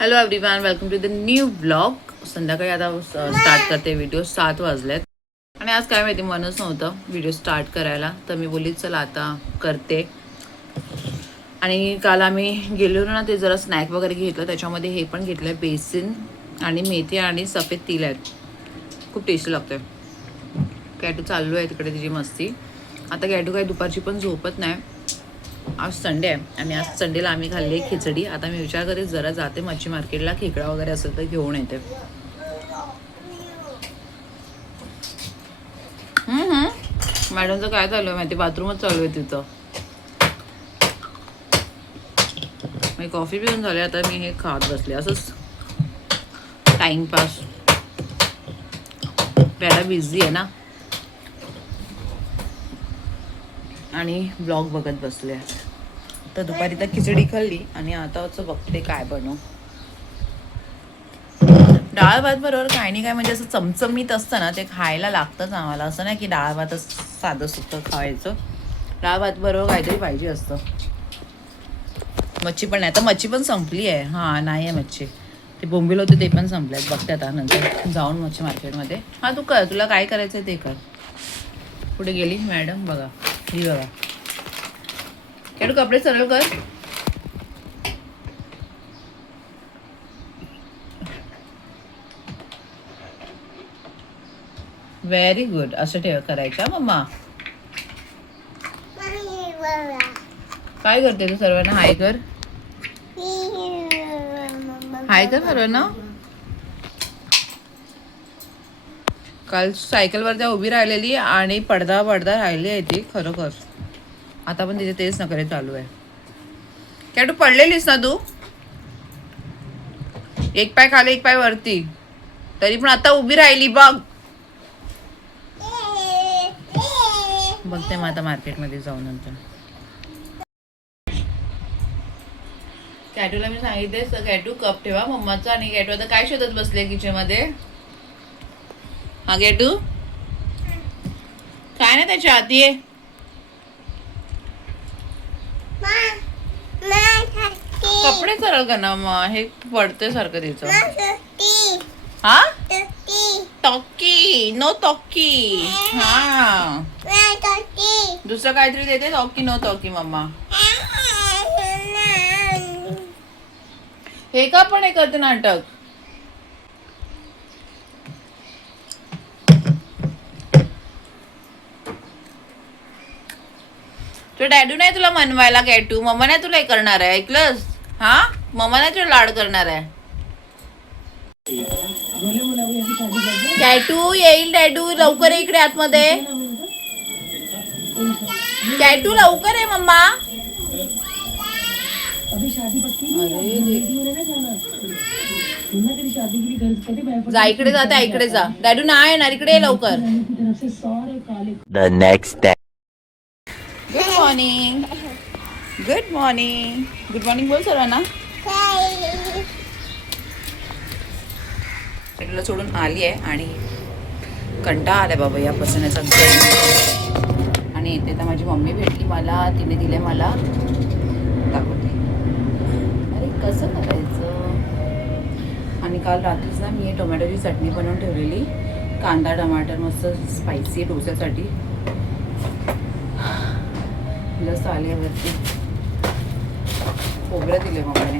Hello everyone, welcome to the new blog. संध्याकाळी आता start करते व्हिडिओ. 7 वाजलेत आणि आज काय माहिती मनच नव्हतं व्हिडिओ स्टार्ट करायला, तर मी बोलली चला आता करते. आणि काल आम्ही गेलो ना, ते जरा स्नॅक वगैरे घेतलं. त्याच्यामध्ये हे पण घेतलं आहे, बेसन आणि मेथी आणि सफेद तिल आहेत. खूप टेस्टी लागतं. कॅटू चालू आहे तिकडे तिची मस्ती. आता कॅटू काही दुपारची पण झोपत नाही. आज संडे आहे आणि आज संडेला आम्ही खाल्ली खिचडी. आता मी विचार करते जरा जाते मच्छी मार्केटला, खेकडा वगैरे असेल तर घेऊन येते. मॅडमचं काय चालू आहे माहिती, बाथरूमच चालू आहे तिथं. मी कॉफी पिऊन झाले, आता मी हे खात बसले असंच टाइमपास. त्याला बिझी आहे ना आणि ब्लॉग बघत बसले. तर दुपारी तर खिचडी खाल्ली आणि आता असं बघते काय बनवू. डाळ भात बरोबर काय नाही काय, म्हणजे असं चमचमीत असतं ना, ते खायला लागतंच आम्हाला. असं नाही की डाळ भातच साधं सुद्धा खायचं. डाळ भात बरोबर काहीतरी पाहिजे असतं. मच्छी पण नाही, तर मच्छी पण संपली आहे. हां, नाही आहे मच्छी. ते बोंबील होते ते पण संपले आहेत. बघते आता नंतर जाऊन मच्छी मार्केटमध्ये. हां, तू कर, तुला काय करायचं आहे ते कर. कुठे गेली मॅडम? बघा, ही बघा. काय तू कपडे सरळ कर. Very good. असं ठेव करायचं मम्मा. काय करते तू? सर्वांना हाय कर. हाय कर सर्वांना. काल सायकलवर त्या उभी राहिलेली आणि पडदा राहिली आहे ती खरोखर. आता पण तिथे तेच नखरे चालू आहे. काय तू पडलेलीस ना तू? एक पाय खाली एक पाय वरती, तरी पण आता उभी राहिली बघ. बघते मग आता मार्केटमध्ये जाऊन नंतर. कॅटूला मी सांगितले कॅटू कप ठेवा मम्माचा. आणि कॅटू आता काय शोधत बसले किचन मध्ये. हा कॅटू, काय ना त्याच्या आत ये. कपडे सरळ कर ना मग, हे पडते सारखं तिचं. हा, टॉकी नो टॉकी. हा, दुसरं काहीतरी देते. टॉकी नो टॉकी मम्मा. हे का पण हे करते नाटक. तो डॅडू नाही तुला मनवायला कॅटू. मम्मा नाही तुला हे करणार आहे, ऐकलंस? हा, मम्मा नाही तुला लाड करणार आहे. कॅटू येईल. डॅडू लवकर ये इकडे आतमध्ये. कॅटू लवकर आहे मम्मा. जा इकडे जा, त्या इकडे जा. डॅडू नाही येणार, इकडे ये लवकर. The next day. Good morning. Good morning. Good morning बोल सर्वांना. कॅटूला सोडून आली आहे आणि कंटाळा आलाय बाबा या बसण्याचा. आणि इथे तर माझी मम्मी भेटली मला. तिने दिले मला, दाखवते. अरे कसं करायचं. आणि काल रात्रीच ना मी टोमॅटोची चटणी बनवून ठेवलेली. कांदा टमाटर मस्त स्पायसी डोस्यासाठी. लस आल्यावरती खोबरं दिले मम्मीने.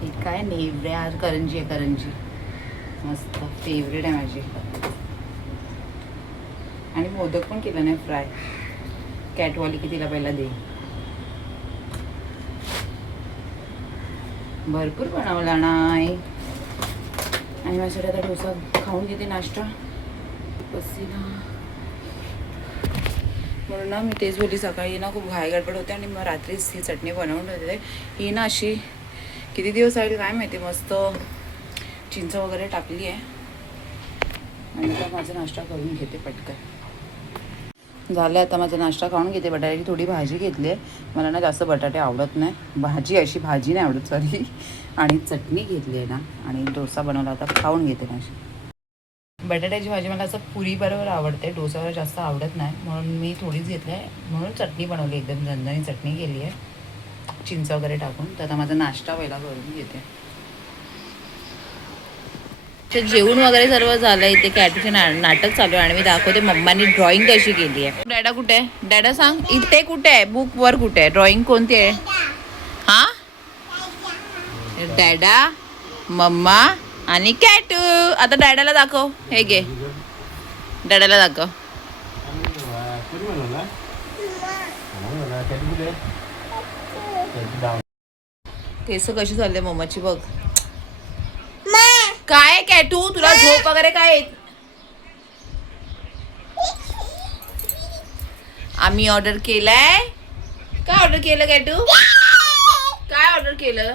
हे काय नेवरे आज. करंजी आहे, करंजी मस्त फेवरेट आहे माझी. आणि मोदक पण केलं नाही फ्राय. कॅटवाली की तिला पहिला दे. भरपूर बनवला नाही. आणि माझ्यासाठी आता डोसा खाऊन घेते नाश्ता बसीला. म्हणून ना मी तेच बोलली, सकाळी ना खूप घाई गडबड होते आणि मग रात्रीच ही चटणी बनवून ठेवते. ही ना अशी किती दिवस राहील काय माहिती. मस्त चिंच वगैरे टाकली आहे. आणि आता माझा नाश्ता करून घेते पटकन. झालं आता माझा नाश्ता खाऊन घेते. बटाट्याची थोडी भाजी घेतली आहे. मला ना जास्त बटाटे आवडत नाही. भाजी अशी भाजी नाही आवडत सॉरी. आणि चटणी घेतली आहे ना, आणि डोसा बनवला होता. खाऊन घेते माझी. बटाट्याची भाजी मला असं पुरी बरोबर आवडते, डोसावर जास्त आवडत नाही, म्हणून मी थोडीच घेतली आहे. म्हणून चटणी बनवली, एकदम झणझणी चटणी केली आहे चिंच वगैरे टाकून. तर आता माझा नाश्ता पहिला करून घेते. तर जेवण वगैरे सर्व झालं. इथे कॅटूचे नाटक चालू आहे आणि मी दाखवते मम्मानी ड्रॉइंग कशी केली आहे. डॅडा कुठे आहे? डॅडा सांग, इथे कुठे आहे? बुक वर कुठे आहे? ड्रॉइंग कोणती आहे? हा, डॅडा, मम्मा आणि कॅटू. आता डॅडाला दाखव. हे घे, डॅडाला दाखव. केस कशी झाले मम्माची बघ. काय कॅटू, तुला झोप वगैरे काय येत? आम्ही ऑर्डर केलाय. काय ऑर्डर केलं कॅटू? काय ऑर्डर केलं?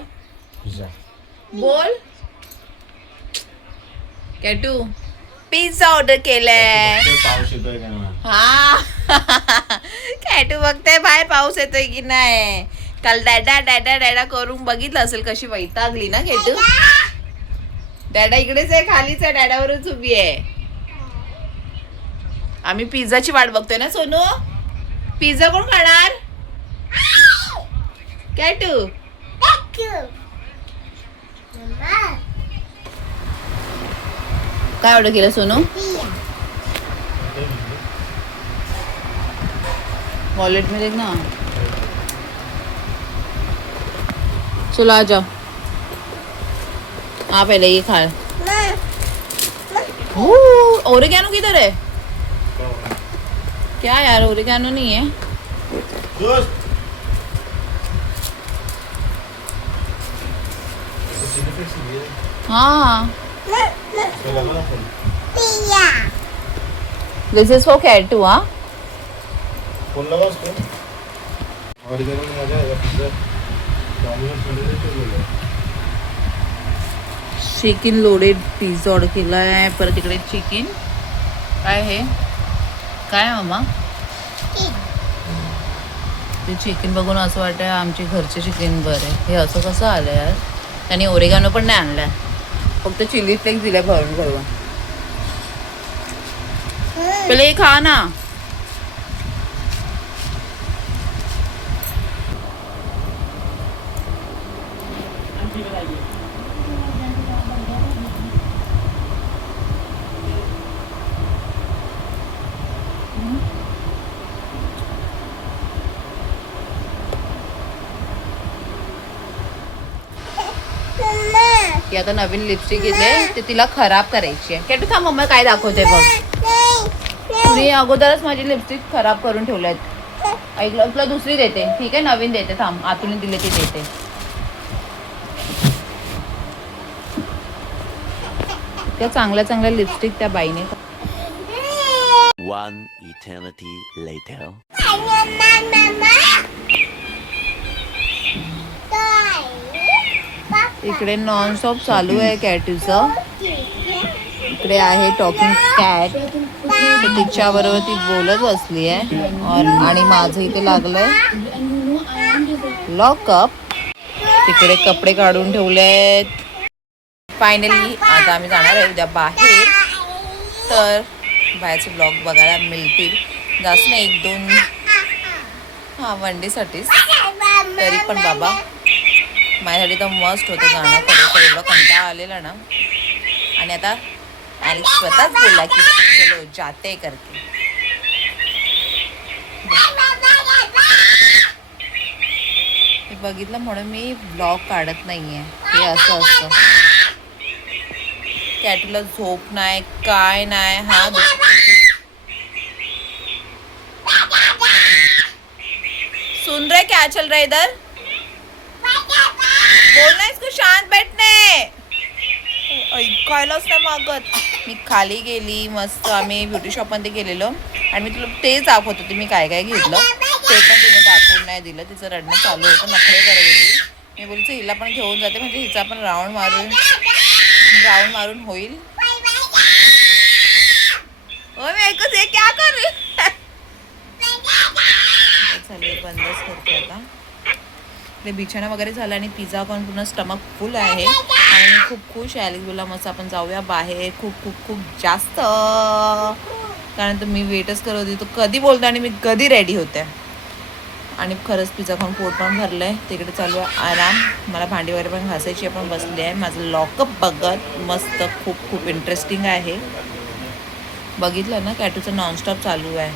बोल कॅटू. पिझ्झा ऑर्डर केलाय. हा कॅटू बघते बाहेर पाऊस येतोय की नाही. काल डॅडा डॅडा डॅडा करून बघितलं असेल कशी वैतागली ना कॅटू. डॅडा इकडेच आहे, खालीच आहे, डॅडावरच उभी आहे. आम्ही पिझ्झाची वाट बघतोय ना सोनू. पिझ्झा कोण खाणार? कॅटू. काय ऑर्डर केलं सोनू? वॉलेट में देखना. चलो आ जाओ. हाँ पहले ये खा. ओरिगैनो किधर है? क्या यार, ओरिगैनो नहीं है. हाँ दिस इज फॉर कैटू. हाँ चिकन लोडेड पिझ्झा ऑर्डर केला आहे. परत इकडे चिकन काय आहे? काय मामा? ते चिकन बघून असं वाटतं आमचे घरचे चिकन बरं. हे असं कसं आलं यार. त्यांनी ओरिगानो पण नाही आणलाय, फक्त चिली फ्लेक्स दिल्या भरून भरून. पहिले हे खा ना. ती आता नवीन लिपस्टिक येते, ते तिला खराब करायची आहे. कॅटू थांब, मम्मा काय दाखवते बघ. तुम्ही अगोदरच माझी लिपस्टिक खराब करून ठेवल्यात. ऐकलं, तुला दुसरी देते. ठीक आहे, नवीन देते. थांब, आतून दिले ती देते. त्या चांगल्या चांगल्या लिपस्टिक त्या बाईने. One eternity later. इकडे नॉनस्टॉप चालू आहे कॅटूचं. इकडे आहे टॉकिंग कॅट, तर तिच्याबरोबर ती बोलत बसली आहे. आणि माझं इथे लागलंय लॉकअप. तिकडे कपडे काढून ठेवलेत. फायनली आता आम्ही जाणार आहे उद्या बाहेर, तर बाहेरचे ब्लॉग बघायला मिळतील. जास्त नाही, 1-2 वन डेसाठीच. तरी पण बाबा माझ्यासाठी तर मस्त होतं गाणं. खरोखर एवढा कंटाळा आलेला ना. आणि आता आणि स्वतःच बोलला की चलो जाते करते. हे बघितलं म्हणून मी ब्लॉग काढत नाहीये. हे असं असतं. कॅटूला झोप नाही, काय नाही. हा सुन रहे क्या चल रहा है इधर? बोलना इसको शांत बैठने. ऐकायलाच नाही मागत. मी खाली गेली मस्त. आम्ही ब्युटी शॉप मध्ये गेलेलो आणि मी तुला तेच दाखवत होते मी काय काय घेतलं. ते पण तिने दाखवून नाही दिलं. तिचं रडणं चालू होतं, नखरे करत होती. मी बोलते हिला पण घेऊन जाते, म्हणजे हिचा पण राऊंड मारून होईल. मैं ऐकूच हे क्या कर झाले, बंदच करते आता. ते बिछाना वगैरे झाला आणि पिझ्जा खाऊन पूर्ण स्टमक फुल आहे आणि मी खूप खुश आहे. ॲलेक्स बोलला मस्त आपण जाऊया बाहेर खूप खूप खूप जास्त, कारण तर मी वेटच करत होती तो कधी बोलतो आणि मी कधी रेडी होते. आणि खरंच पिझ्झा खाऊन पोट पण भरलं आहे. तिकडे चालू आहे आराम. मला भांडी वगैरे पण घासायची आपण बसली आहे. माझं लॉकअप बघत मस्त खूप खूप इंटरेस्टिंग आहे. बघितलं ना कॅटूचं नॉनस्टॉप चालू आहे.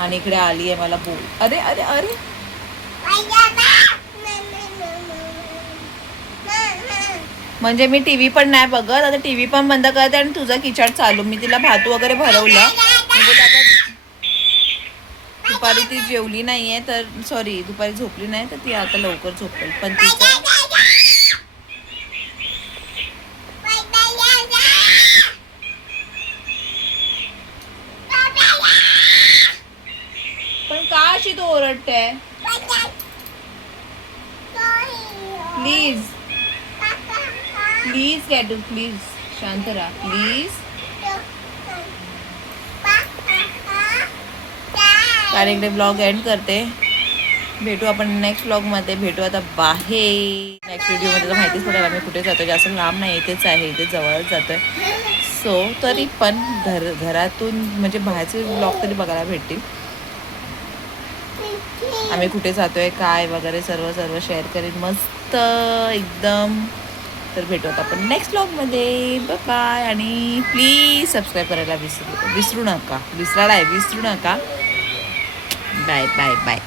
आणि इकडे आली आहे मला बोल. अरे अरे अरे म्हणजे मी टीव्ही पण नाही बघत. आता टीव्ही पण बंद करते आणि तुझा किचड चालू. मी तिला भातू वगैरे भरवलं. दुपारी ती जेवली नाहीये तर सॉरी दुपारी झोपली नाही तर ती आता लवकर झोपेल. पण तिचं पण का अशी तो ओरडते? प्लीज प्लीज कॅटू प्लीज शांत राहा प्लीज. कारण इकडे ब्लॉग एंड करते. भेटू आपण नेक्स्ट ब्लॉगमध्ये. भेटू आता बाहेर. नेक्स्ट व्हिडिओमध्ये तर माहितीच पडेल आम्ही कुठे जातो. जास्त लांब नाही इथेच आहे. इथे जवळच जातोय. सो तरी पण घरातून म्हणजे बाहेरचे ब्लॉग तरी बघायला भेटतील. आम्ही कुठे जातोय काय वगैरे सर्व शेअर करेन मस्त एकदम. तर भेटूयात आपण नेक्स्ट ब्लॉगमध्ये. Bye bye. आणि प्लीज सबस्क्राईब करायला विसरू नका. विसरू नका. Bye bye bye.